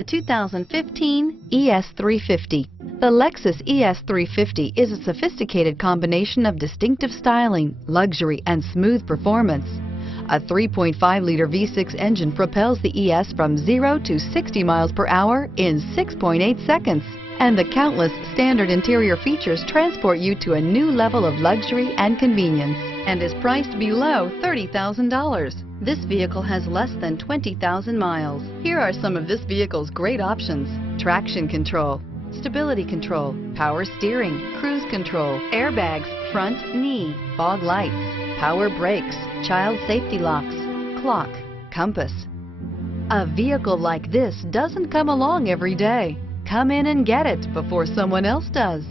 The 2015 ES350. The Lexus ES350 is a sophisticated combination of distinctive styling, luxury, and smooth performance. A 3.5-liter V6 engine propels the ES from 0 to 60 miles per hour in 6.8 seconds. And the countless standard interior features transport you to a new level of luxury and convenience, and is priced below $30,000. This vehicle has less than 20,000 miles. Here are some of this vehicle's great options: traction control, stability control, power steering, cruise control, airbags, front knee, fog lights, power brakes, child safety locks, clock, compass. A vehicle like this doesn't come along every day. Come in and get it before someone else does.